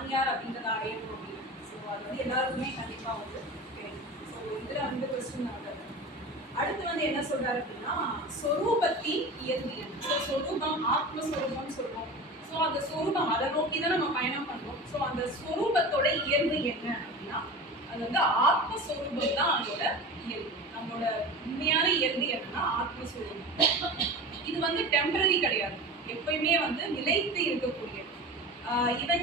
நான் யார் அப்படின்றத அடையணும் அப்படின்னு. ஸோ அது வந்து எல்லாருக்குமே கண்டிப்பாக வந்து தெரியும். ஸோ இதில் வந்து கொஸ்டின் ஆகுது. அடுத்து வந்து என்ன சொல்றாரு அப்படின்னா சொரூபத்தின் இயற்பியல். ஸோ சொரூபம் ஆத்மஸ்வரூபம் சொல்றோம். ஸோ அந்த சொரூபம் அதை நோக்கி தான் நம்ம பயணம் பண்றோம். ஸோ அந்த சொரூபத்தோட இயல்பு என்ன அப்படின்னா அது வந்து ஆத்மஸ்வரூபம் தான் அதோட இயல்பு. நம்மளோட உண்மையான இயல்பு என்னன்னா ஆத்மஸ்வரூபம். இது வந்து டெம்பரரி கிடையாது, எப்பயுமே வந்து நிலைத்து இருக்கக்கூடியது. ஈவன்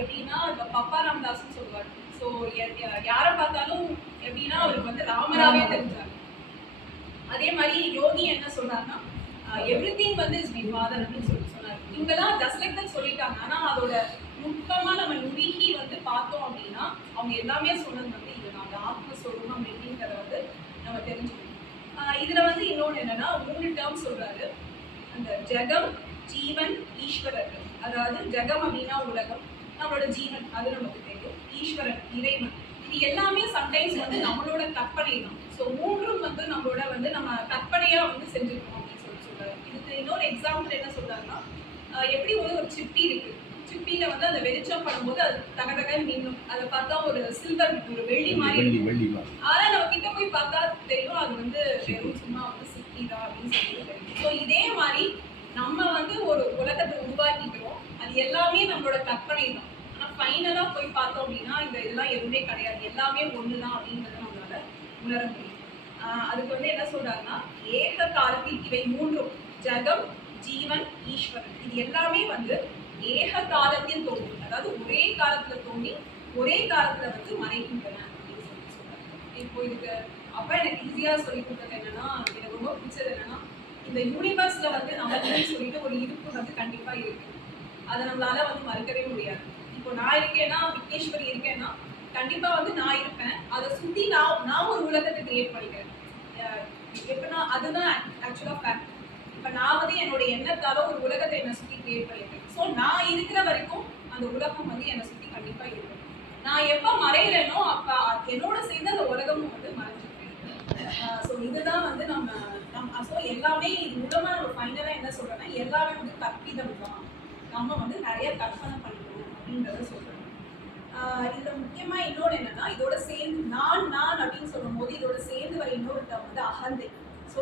எப்படின்னா இப்போ பப்பா ராமதாஸ்ன்னு சொல்லுவார். ஸோ யாரை பார்த்தாலும் எப்படின்னா அவருக்கு வந்து ராமராவே தெரிஞ்சாரு. அதே மாதிரி யோகி என்ன சொல்றாருன்னா எவ்ரிதிங் வந்து இஸ் மை ஃபாதர் அப்படின்னு சொன்னாரு. இவங்கெல்லாம் ஜஸ்ட் லைக் தட் சொல்லிட்டாங்க. ஆனா அதோட நுட்பமா நம்ம நுணுகி வந்து பார்த்தோம் அப்படின்னா அவங்க எல்லாமே சொன்னது வந்து இதுதான், அந்த ஆத்மஸ்வரூபம் எப்படிங்கிறத வந்து நம்ம தெரிஞ்சுக்கணும். இதுல வந்து இன்னொன்று என்னன்னா 3 டேர்ம் சொல்றாரு. அந்த ஜெகம், ஜீவன், ஈஸ்வரர். அதாவது ஜெகம் அப்படின்னா உலகம், நம்மளோட ஜீவன் அது நமக்கு தெரியும், ஈஸ்வரன் இறைவன். இது எல்லாமே சம்டைம்ஸ் வந்து நம்மளோட கற்பனை தான். ஸோ மூன்றும் வந்து நம்மளோட வந்து நம்ம கற்பனையா வந்து செஞ்சுருக்கோம் அப்படின்னு சொல்றாரு. இதுக்கு இன்னொரு எக்ஸாம்பிள் என்ன சொல்றாருன்னா எப்படி ஒரு சிப்பி இருக்கு. சிப்பியில வந்து அந்த வெளிச்சம் படும்போது அது தகதக மின்னும். அதை பார்த்தா ஒரு சில்வர், ஒரு வெள்ளி மாதிரி. ஆனா நம்ம கிட்ட போய் பார்த்தா தெரியும் அது வந்து வெறும் சும்மா வந்து சிப்பி தான் அப்படின்னு சொல்லி தெரியும். ஸோ இதே மாதிரி நம்ம வந்து ஒரு உலகத்தை உருவாக்கிக்கிறோம். அது எல்லாமே நம்மளோட கற்பனை தான். ஆனால் ஃபைனலா போய் பார்த்தோம் அப்படின்னா இந்த இதெல்லாம் எதுவுமே கிடையாது, எல்லாமே ஒண்ணுதான் அப்படின்றத நம்மளால உணர முடியும். அதுக்கு வந்து என்ன சொல்றாருன்னா ஏக காலத்தில் இவை மூன்றும் ஜெகம், ஜீவன், ஈஸ்வரன் இது எல்லாமே வந்து ஏக காலத்தில் தோன்றி, அதாவது ஒரே காலத்துல தோன்றி ஒரே காலத்துல வந்து மறைகின்றன அப்படின்னு சொல்லி சொல்றாரு. இப்போ இதுக்கு அப்ப எனக்கு ஈஸியா சொல்லி கொடுத்தது என்னன்னா எனக்கு ரொம்ப பிடிச்சது என்னன்னா இந்த யூனிவர்ஸ்ல வந்து நமக்குன்னு சொல்லிட்டு ஒரு இருப்பு வந்து கண்டிப்பா இருக்கு. அதை நம்மளால வந்து மறுக்கவே முடியாது. இப்போ நான் இருக்கேன்னா விக்னேஸ்வரி இருக்கேன்னா கண்டிப்பா வந்து நான் இருப்பேன். அதை சுத்தி நான் ஒரு உலகத்தை கிரியேட் பண்ணிக்கிறேன். எப்படின்னா அதுதான் ஆக்சுவலா ஃபேக்ட். இப்போ நான் வந்து என்னோட எண்ணத்தால ஒரு உலகத்தை என்னை சுத்தி கிரியேட் பண்ணிக்கிறேன். ஸோ நான் இருக்கிற வரைக்கும் அந்த உலகம் வந்து என்னை சுத்தி கண்டிப்பா இருக்கும். நான் எப்போ மறைகிறேனோ அப்ப என்னோட சேர்ந்து அந்த உலகமும் வந்து மறைஞ்சிருக்கேன். ஸோ இதுதான் வந்து நம்ம ஸோ எல்லாமே இது மூலமா நம்ம ஃபைனலா என்ன சொல்றோம்னா எல்லாமே வந்து கற்பிதம் தான். நம்ம வந்து நிறைய கற்பனை பண்ணிக்கணும் அப்படின்றத சொல்றோம். இதுல முக்கியமா இன்னொன்று என்னன்னா இதோட சேர்ந்து நான் அப்படின்னு சொல்லும் போது இதோட சேர்ந்து வர இன்னொரு வந்து அகந்தை. ஸோ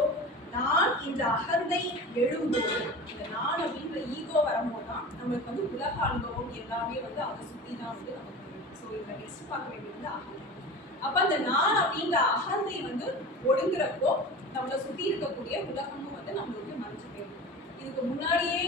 நான் இந்த அகந்தை எழும்போது இந்த நான் அப்படின்ற ஈகோ வரும்போது தான் நம்மளுக்கு வந்து உலக அனுபவம் எல்லாமே வந்து அதை சுற்றி தான் வந்து நமக்கு வரும். ஸோ இதில் நெக்ஸ்ட் பார்க்க வேண்டியது வந்து அகந்தை. அப்போ அந்த நான் அப்படின்ற அகந்தை வந்து ஒடுங்குறப்போ நம்மளை சுற்றி இருக்கக்கூடிய உலகமும் வந்து நம்மளுக்கு மறைஞ்சு போயிடும். இதுக்கு முன்னாடியே